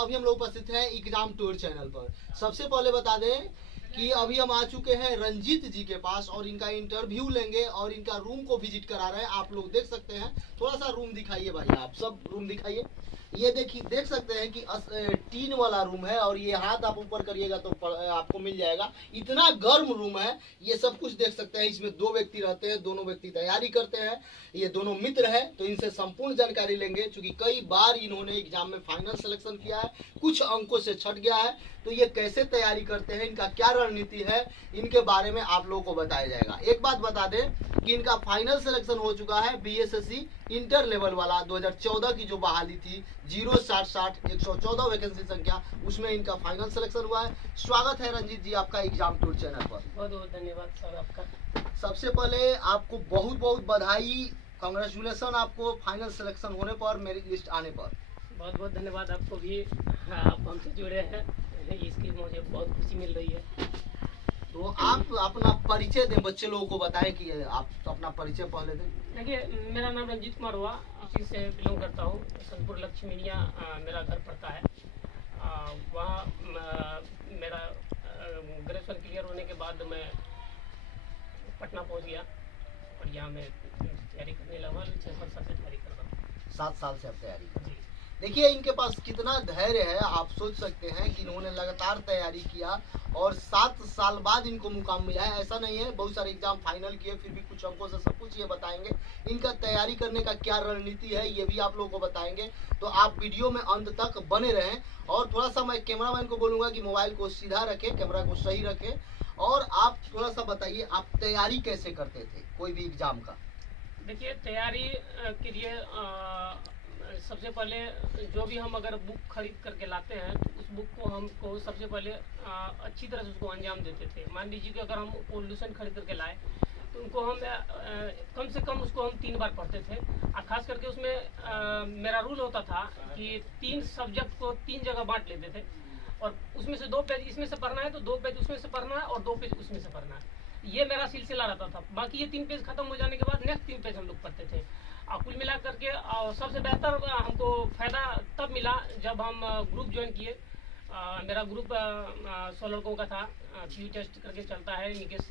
अभी हम लोग उपस्थित हैं एग्जाम टूर चैनल पर। सबसे पहले बता दें कि अभी हम आ चुके हैं रंजीत जी के पास और इनका इंटरव्यू लेंगे और इनका रूम को विजिट करा रहे हैं। आप लोग देख सकते हैं, थोड़ा सा रूम दिखाइए भाई, आप सब रूम दिखाइए। ये देखिए, देख सकते हैं कि टीन वाला रूम है और ये हाथ आप ऊपर करिएगा तो आपको मिल जाएगा। इतना गर्म रूम है, ये सब कुछ देख सकते हैं। इसमें 2 व्यक्ति रहते हैं, दोनों व्यक्ति तैयारी करते हैं। ये दोनों मित्र हैं, तो इनसे संपूर्ण जानकारी लेंगे, क्योंकि कई बार इन्होंने एग्जाम में फाइनल सिलेक्शन किया है, कुछ अंकों से छट गया है। तो ये कैसे तैयारी करते हैं, इनका क्या रणनीति है, इनके बारे में आप लोगों को बताया जाएगा। एक बात बता दें कि इनका फाइनल सिलेक्शन हो चुका है बीएसएससी इंटर लेवल वाला 2014 की जो बहाली थी 06060 114 वैकेंसी संख्या, उसमें इनका फाइनल सिलेक्शन हुआ है। स्वागत है रंजीत जी आपका एग्जाम टूर चैनल पर। बहुत बहुत धन्यवाद सर आपका। सबसे पहले आपको बहुत बहुत बधाई, कांग्रेचुलेसन आपको फाइनल सिलेक्शन होने पर, मेरिट लिस्ट आने पर। बहुत बहुत धन्यवाद आपको भी, आप हमसे जुड़े हैं, इसकी मुझे बहुत खुशी मिल रही है। तो आप अपना परिचय दें, बच्चे लोगों को बताएं कि आप अपना परिचय पहले दें। देखिए, मेरा नाम रंजीत कुमार हुआ, उसी से बिलोंग करता हूँ। संतपुर लक्ष्मीनिया मेरा घर पड़ता है। वहाँ मेरा ग्रेजुएशन क्लियर होने के बाद मैं पटना पहुँच गया और यहाँ मैं तैयारी करने लगा। 6 साल से तैयारी कर रहा हूँ। 7 साल से आप तैयारी कर रहे हैं। जी। देखिए इनके पास कितना धैर्य है, आप सोच सकते हैं कि इन्होंने लगातार तैयारी किया और 7 साल बाद इनको मुकाम मिला है। ऐसा नहीं है, बहुत सारे एग्जाम फाइनल किए फिर भी कुछ अंकों से, सब कुछ ये बताएंगे। इनका तैयारी करने का क्या रणनीति है ये भी आप लोगों को बताएंगे। तो आप वीडियो में अंत तक बने रहें। और थोड़ा सा मैं कैमरामैन को बोलूँगा कि मोबाइल को सीधा रखें, कैमरा को सही रखें। और आप थोड़ा सा बताइए, आप तैयारी कैसे करते थे कोई भी एग्जाम का? देखिए, तैयारी के लिए सबसे पहले जो भी हम अगर बुक खरीद करके लाते हैं तो उस बुक को हमको सबसे पहले अच्छी तरह से उसको अंजाम देते थे। मान लीजिए कि अगर हम पोल्यूशन खरीद करके लाए तो उनको हम कम से कम उसको हम 3 बार पढ़ते थे। और ख़ास करके उसमें मेरा रूल होता था कि 3 सब्जेक्ट को 3 जगह बांट लेते थे और उसमें से 2 पेज इसमें से पढ़ना है तो 2 पेज उसमें से पढ़ना है और 2 पेज उसमें से पढ़ना है। ये मेरा सिलसिला रहता था। बाकी ये 3 पेज खत्म हो जाने के बाद नेक्स्ट 3 पेज हम लोग पढ़ते थे। कुल मिला करके सबसे बेहतर हमको फ़ायदा तब मिला जब हम ग्रुप ज्वाइन किए। मेरा ग्रुप 100 लड़कों का था। पीयू टेस्ट करके चलता है, निकेश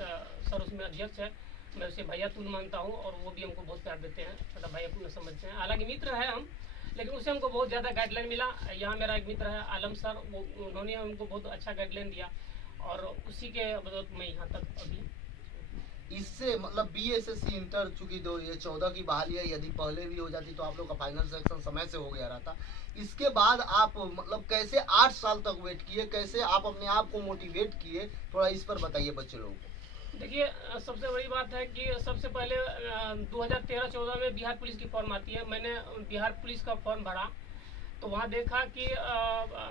सर उसमें अध्यक्ष है। मैं उसे भैया तुल मानता हूँ और वो भी हमको बहुत प्यार देते हैं, छोटा भाई अपना समझते हैं। हालांकि मित्र है हम, लेकिन उससे हमको बहुत ज़्यादा गाइडलाइन मिला। यहाँ मेरा एक मित्र है आलम सर, वो उन्होंने हमको बहुत अच्छा गाइडलाइन दिया और उसी के बदौलत मैं यहाँ तक अभी। इससे मतलब बीएसएससी इंटर चूंकि 2014 की बहाली है, यदि पहले भी हो जाती तो आप लोग का फाइनल सिलेक्शन समय से हो गया रहता। इसके बाद आप मतलब कैसे 8 साल तक वेट किए, कैसे आप अपने आप को मोटिवेट किए, थोड़ा इस पर बताइए बच्चे लोगों को। देखिए, सबसे बड़ी बात है कि सबसे पहले 2013-14 में बिहार पुलिस की फॉर्म आती है। मैंने बिहार पुलिस का फॉर्म भरा तो वहाँ देखा कि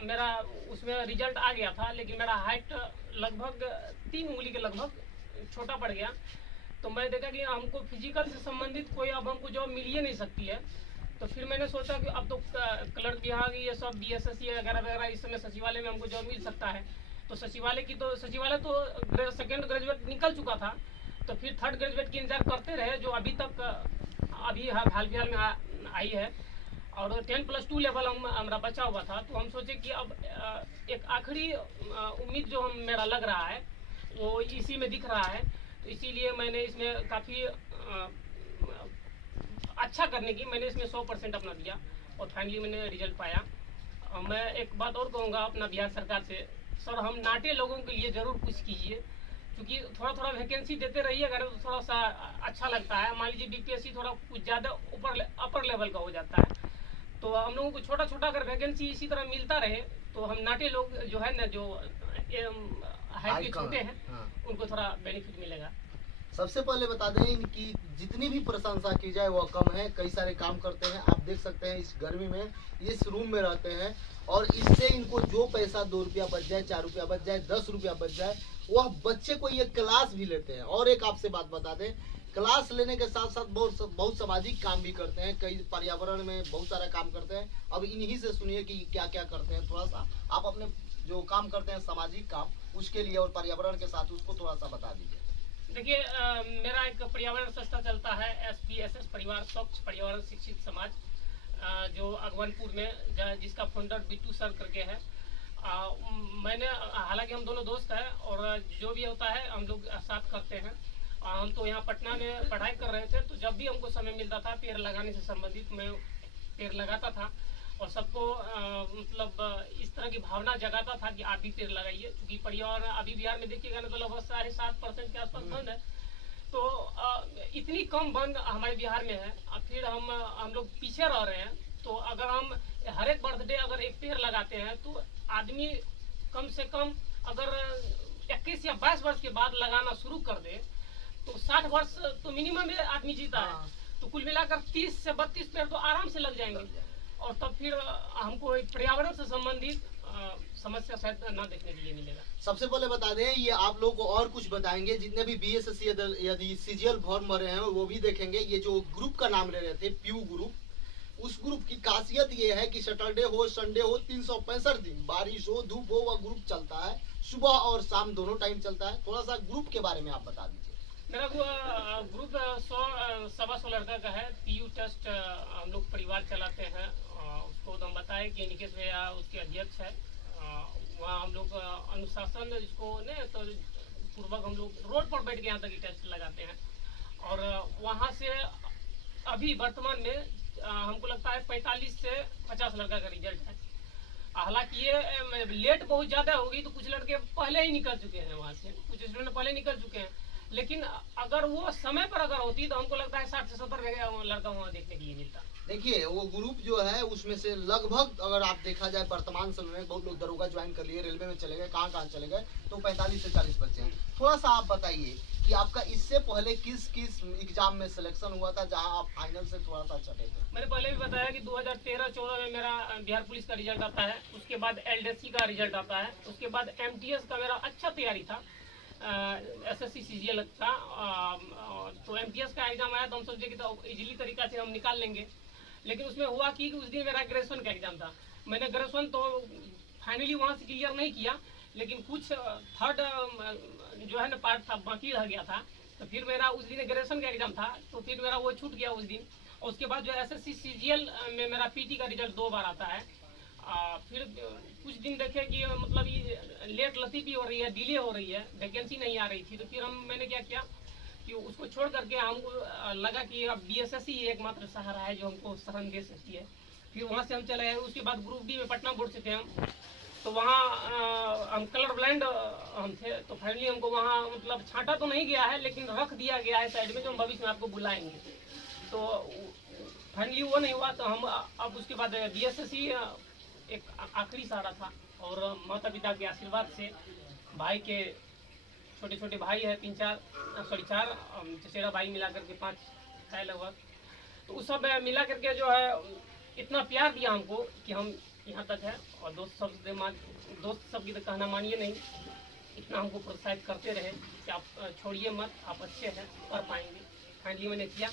मेरा उसमें रिजल्ट आ गया था, लेकिन मेरा हाइट लगभग 3 उंगली के लगभग छोटा पड़ गया। तो मैं देखा कि हमको फिजिकल से संबंधित कोई अब हमको जॉब मिल ही नहीं सकती है। तो फिर मैंने सोचा कि अब तो क्लर्क विभाग ये सब बीएसएससी वगैरह वगैरह इस समय सचिवालय में हमको जॉब मिल सकता है। तो सचिवालय सेकेंड ग्रेजुएट निकल चुका था, तो फिर 3rd ग्रेजुएट की इंतजार करते रहे, जो अभी तक अभी हाल फिलहाल में आई है। और 10+2 लेवल हमारा बचा हुआ था। तो हम सोचे कि अब एक आखिरी उम्मीद जो मेरा लग रहा है वो इसी में दिख रहा है। तो इसीलिए मैंने इसमें काफ़ी अच्छा करने की मैंने इसमें 100% अपना दिया और फाइनली मैंने रिजल्ट पाया। मैं एक बात और कहूँगा अपना बिहार सरकार से, सर हम नाटे लोगों के लिए ज़रूर कुछ कीजिए, क्योंकि थोड़ा थोड़ा वैकेंसी देते रहिए अगर तो थोड़ा सा अच्छा लगता है। मान लीजिए बीपीएससी थोड़ा कुछ ज़्यादा अपर लेवल का हो जाता है, तो हम लोगों को छोटा छोटा अगर वैकेंसी इसी तरह मिलता रहे तो हम नाटे लोग जो है ना, जो हाइट के छोटे हैं, हाँ, उनको थोड़ा बेनिफिट मिलेगा। सबसे पहले बता दें इनकी जितनी भी प्रशंसा की जाए वह कम है। कई सारे काम करते हैं, आप देख सकते हैं इस गर्मी में इस रूम में रहते हैं और इससे इनको जो पैसा 2 रुपया बच जाए, 4 रुपया बच जाए, 10 रुपया बच जाए, वह बच्चे को ये क्लास भी लेते हैं। और एक आपसे बात बता दें, क्लास लेने के साथ साथ बहुत सामाजिक काम भी करते हैं, कई पर्यावरण में बहुत सारा काम करते हैं। अब इन्हीं से सुनिए कि क्या क्या करते हैं। थोड़ा सा आप अपने जो काम करते हैं सामाजिक काम, उसके लिए और पर्यावरण के साथ उसको थोड़ा सा बता दीजिए। देखिए, मेरा एक पर्यावरण संस्था चलता है SPSS, परिवार स्वच्छ पर्यावरण शिक्षित समाज। जो अगवनपुर में जिसका फाउंडर बिट्टू सर करके है। मैंने, हालांकि हम दोनों दोस्त हैं और जो भी होता है हम लोग साथ करते हैं। हम तो यहाँ पटना में पढ़ाई कर रहे थे, तो जब भी हमको समय मिलता था पेड़ लगाने से संबंधित मैं पेड़ लगाता था और सबको मतलब इस तरह की भावना जगाता था कि आप भी पेड़ लगाइए, क्योंकि पर्यावरण अभी बिहार में देखिएगा ना तो लगभग 7.5% के आसपास वन है। तो इतनी कम वन हमारे बिहार में है, फिर हम लोग पीछे रह रहे हैं। तो अगर हम हर एक बर्थडे अगर एक पेड़ लगाते हैं तो आदमी कम से कम अगर 21 या 22 वर्ष के बाद लगाना शुरू कर दे तो 60 वर्ष तो मिनिमम आदमी जीता है। तो कुल मिलाकर 30 से 32 पेड़ तो आराम से लग जाएंगे और तब फिर हमको पर्यावरण से संबंधित समस्या शायद ना देखने के लिए मिलेगा। सबसे पहले बता दें, ये आप लोग को और कुछ बताएंगे, जितने भी बीएसएससी यदि सीजीएल फॉर्म भरे हैं वो भी देखेंगे। ये जो ग्रुप का नाम ले रहे थे प्यू ग्रुप, उस ग्रुप की खासियत ये है कि सैटरडे हो संडे हो 365 दिन, बारिश हो धूप हो, वह ग्रुप चलता है। सुबह और शाम दोनों टाइम चलता है। थोड़ा सा ग्रुप के बारे में आप बता दीजिए। मेरा ग्रुप 100-125 लड़का का है। पीयू टेस्ट हम लोग परिवार चलाते हैं। उसको हम बताएं कि निकेश भैया उसके अध्यक्ष है। वहाँ हम लोग अनुशासन इसको ने तो पूर्वक हम लोग रोड पर बैठ के यहाँ तक टेस्ट लगाते हैं। और वहाँ से अभी वर्तमान में हमको लगता है 45 से 50 लड़का का रिजल्ट है। हालांकि ये लेट बहुत ज़्यादा होगी, तो कुछ लड़के पहले ही निकल चुके हैं वहाँ से, कुछ स्टूडेंट पहले निकल चुके हैं। लेकिन अगर वो समय पर अगर होती तो हमको लगता है 60 से 70 लड़का वहाँ देखने के लिए मिलता। देखिए वो ग्रुप जो है उसमें से लगभग अगर आप देखा जाए वर्तमान समय में बहुत लोग दरोगा ज्वाइन कर लिए, रेलवे में चले गए, कहाँ चले गए, तो 45 से 40 बच्चे हैं। थोड़ा सा आप बताइए कि आपका इससे पहले किस किस एग्जाम में सिलेक्शन हुआ था जहां आप फाइनल से थोड़ा सा चले थे? मैंने पहले भी बताया कि 2013-14 में मेरा बिहार पुलिस का रिजल्ट आता है, उसके बाद एलडीसी का रिजल्ट आता है, उसके बाद एमटीएस का मेरा अच्छा तैयारी था, एसएससी सीजीएल का। तो एमटीएस का एग्जाम आया तो हम सोचे कि तो इजीली तरीका से हम निकाल लेंगे। लेकिन उसमें हुआ कि उस दिन मेरा ग्रेजुएशन का एग्जाम था। मैंने ग्रेजुएशन तो फाइनली वहाँ से क्लियर नहीं किया, लेकिन कुछ थर्ड जो है ना पार्ट था बाकी रह गया था। तो फिर मेरा उस दिन ग्रेजुएशन का एग्जाम था, तो फिर मेरा वो छूट गया उस दिन। और उसके बाद जो एसएससी सीजीएल में मेरा पीटी का रिजल्ट 2 बार आता है। फिर कुछ दिन देखे कि मतलब ये लेट लतीफ़ी हो रही है, डिले हो रही है, वैकेंसी नहीं आ रही थी। तो फिर मैंने क्या किया कि उसको छोड़ करके हमको लगा कि अब बीएसएससी एकमात्र सहारा है जो हमको शरण दे सकती है। फिर वहाँ से हम चले गए। उसके बाद ग्रुप डी में पटना बोर्ड से थे हम, तो वहाँ हम कलर ब्लाइंड हम थे। तो फाइनली हमको वहाँ मतलब छांटा तो नहीं गया है, लेकिन रख दिया गया है साइड में जो हम भविष्य में आपको बुलाएंगे। तो फाइनली वो नहीं हुआ। तो हम अब उसके बाद बीएसएससी एक आखिरी सहारा था। और माता पिता के आशीर्वाद से, भाई के छोटे छोटे भाई है 4 चचेरा भाई मिला करके 5 है लगभग, तो उस सब मिला करके जो है इतना प्यार दिया हमको कि हम यहाँ तक है। और दोस्त सब की तो कहना मानिए नहीं, इतना हमको प्रोत्साहित करते रहे कि आप छोड़िए मत, आप अच्छे हैं, कर पाएंगे। फाइनली मैंने किया।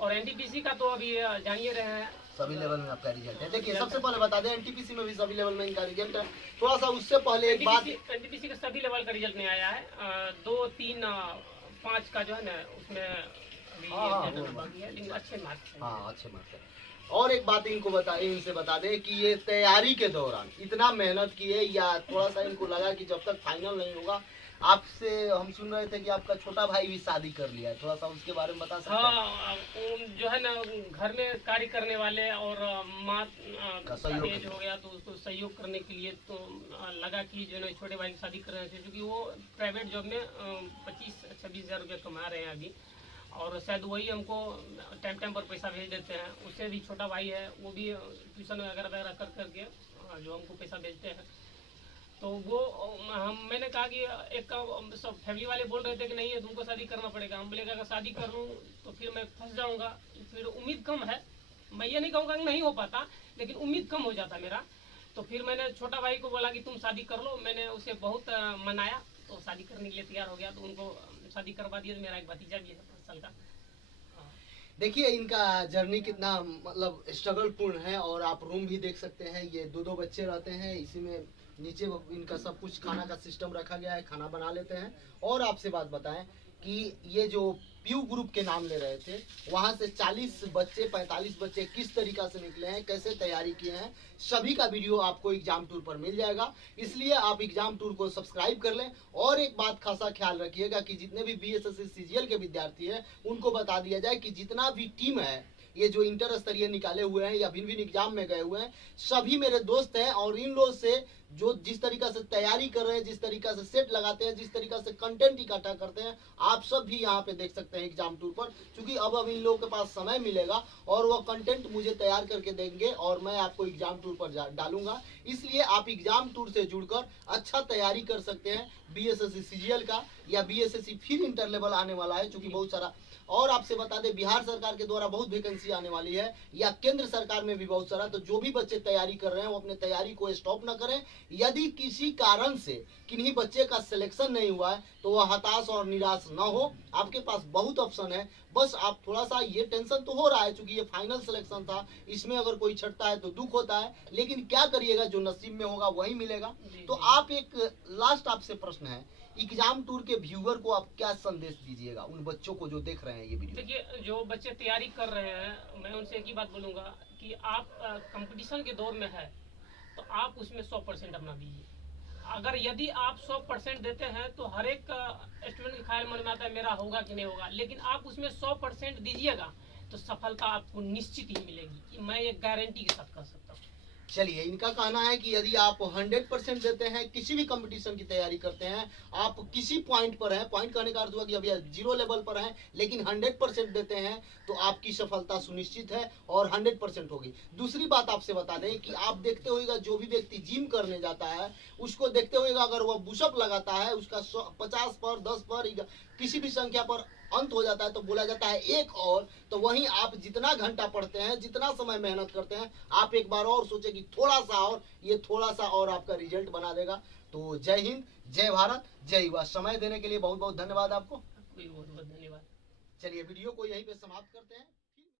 और एनटीपीसी का तो अभी जानिए रहे हैं, सभी लेवल में आपका रिजल्ट है। देखिए सबसे पहले बता दें एनटीपीसी में भी सभी लेवल में इनका रिजल्ट है। थोड़ा सा उससे पहले एक बात, एनटीपीसी का सभी लेवल का रिजल्ट नहीं आया है। 2, 3, 5 का जो है ना उसमें अभी बाकी है, लेकिन अच्छे मार्क्स हैं। हाँ अच्छे मार्क्स है। और एक बात इनसे बता दें कि ये तैयारी के दौरान इतना मेहनत किए या थोड़ा सा इनको लगा कि जब तक फाइनल नहीं होगा, आपसे हम सुन रहे थे कि आपका छोटा भाई भी शादी कर लिया है, थोड़ा सा उसके बारे में बता सकते हैं? हाँ, जो है ना घर में कार्य करने वाले और माँ का एज हो गया तो उसको सहयोग करने के लिए तो लगा कि जो है छोटे भाई की शादी कर रहे थे, क्योंकि वो प्राइवेट जॉब में 25-26 हज़ार रुपये कमा रहे हैं अभी। और शायद वही हमको टाइम पर पैसा भेज देते हैं। उससे भी छोटा भाई है, वो भी ट्यूशन वगैरह कर करके जो हमको पैसा भेजते हैं। तो वो मैंने कहा कि एक सब फैमिली वाले बोल रहे थे कि नहीं है तुमको शादी करना पड़ेगा। हम बोले अगर शादी कर लूँ तो फिर मैं फंस जाऊँगा, फिर उम्मीद कम है। मैं ये नहीं कहूँगा कि नहीं हो पाता, लेकिन उम्मीद कम हो जाता मेरा। तो फिर मैंने छोटा भाई को बोला कि तुम शादी कर लो। मैंने उसे बहुत मनाया, तो शादी करने के लिए तैयार हो गया। तो उनको शादी करवा दिया। मेरा एक भतीजा भी है 5 साल का। देखिए इनका जर्नी कितना मतलब स्ट्रगल पूर्ण है। और आप रूम भी देख सकते हैं, ये 2 बच्चे रहते हैं इसी में। नीचे इनका सब कुछ खाना का सिस्टम रखा गया है, खाना बना लेते हैं। और आपसे बात बताएं कि ये जो पीयू ग्रुप के नाम ले रहे थे, वहां से 40 बच्चे 45 बच्चे किस तरीका से निकले हैं, कैसे तैयारी किए हैं, सभी का वीडियो आपको एग्जाम टूर पर मिल जाएगा। इसलिए आप एग्जाम टूर को सब्सक्राइब कर लें। और एक बात खासा ख्याल रखिएगा कि जितने भी बीएसएससी सीजीएल के विद्यार्थी हैं उनको बता दिया जाए कि जितना भी टीम है, ये जो इंटर स्तरीय निकाले हुए हैं या भिन्न भिन्न एग्जाम में गए हुए हैं, सभी मेरे दोस्त हैं। और इन लोग से जो जिस तरीका से तैयारी कर रहे हैं, जिस तरीका से सेट लगाते हैं, जिस तरीका से कंटेंट इकट्ठा करते हैं, आप सब भी यहाँ पे देख सकते हैं एग्जाम टूर पर। क्योंकि अब इन लोगों के पास समय मिलेगा और वह कंटेंट मुझे तैयार करके देंगे और मैं आपको एग्जाम टूर पर डालूंगा। इसलिए आप एग्जाम टूर से जुड़कर अच्छा तैयारी कर सकते हैं बीएसएससी सीजीएल का या बीएसएससी फिर इंटर लेवल आने वाला है, चूंकि बहुत सारा। और आपसे बता दें, बिहार सरकार के द्वारा बहुत वैकेंसी आने वाली है या केंद्र सरकार में भी बहुत सारा। तो जो भी बच्चे तैयारी कर रहे हैं वो अपने तैयारी को स्टॉप ना करें। यदि किसी कारण से किन्हीं बच्चे का सिलेक्शन नहीं हुआ है तो वह हताश और निराश ना हो। आपके पास बहुत ऑप्शन है, बस आप थोड़ा सा, ये टेंशन तो हो रहा है क्योंकि ये फाइनल सिलेक्शन था, इसमें अगर कोई छटता है तो दुख होता है, लेकिन क्या करिएगा, जो नसीब में होगा वही मिलेगा। तो आप एक लास्ट आपसे प्रश्न है, एग्जाम टूर के व्यूअर को आप क्या संदेश दीजिएगा, उन बच्चों को जो देख रहे हैं ये वीडियो? देखिए, जो बच्चे तैयारी कर रहे हैं, मैं उनसे एक ही बात बोलूँगा कि आप कंपटीशन के दौर में है तो आप उसमें 100% अपना दीजिए। अगर यदि आप 100% देते हैं तो हर एक स्टूडेंट के ख्याल मन में आता है मेरा होगा कि नहीं होगा, लेकिन आप उसमें 100% दीजिएगा तो सफलता आपको निश्चित ही मिलेगी, कि मैं ये गारंटी के साथ कह सकता हूँ। चलिए, इनका कहना है कि यदि आप 100% देते हैं, किसी भी कंपटीशन की तैयारी करते हैं, आप किसी पॉइंट पर हैं, पॉइंट करने का अर्थ हुआ कि अभी 0 लेवल पर हैं, लेकिन 100% देते हैं तो आपकी सफलता सुनिश्चित है और 100% होगी। दूसरी बात आपसे बता दें कि आप देखते होइएगा, जो भी व्यक्ति जिम करने जाता है उसको देखते होइएगा, अगर वह पुशअप लगाता है, उसका 50 पर 10 पर किसी भी संख्या पर अंत हो जाता है तो बोला जाता है एक और। तो वहीं आप जितना घंटा पढ़ते हैं, जितना समय मेहनत करते हैं, आप एक बार और सोचें कि थोड़ा सा और, ये थोड़ा सा और आपका रिजल्ट बना देगा। तो जय हिंद, जय भारत, जय युवा। समय देने के लिए बहुत बहुत धन्यवाद आपको। बहुत बहुत धन्यवाद। चलिए, वीडियो को यहीं पे समाप्त करते हैं।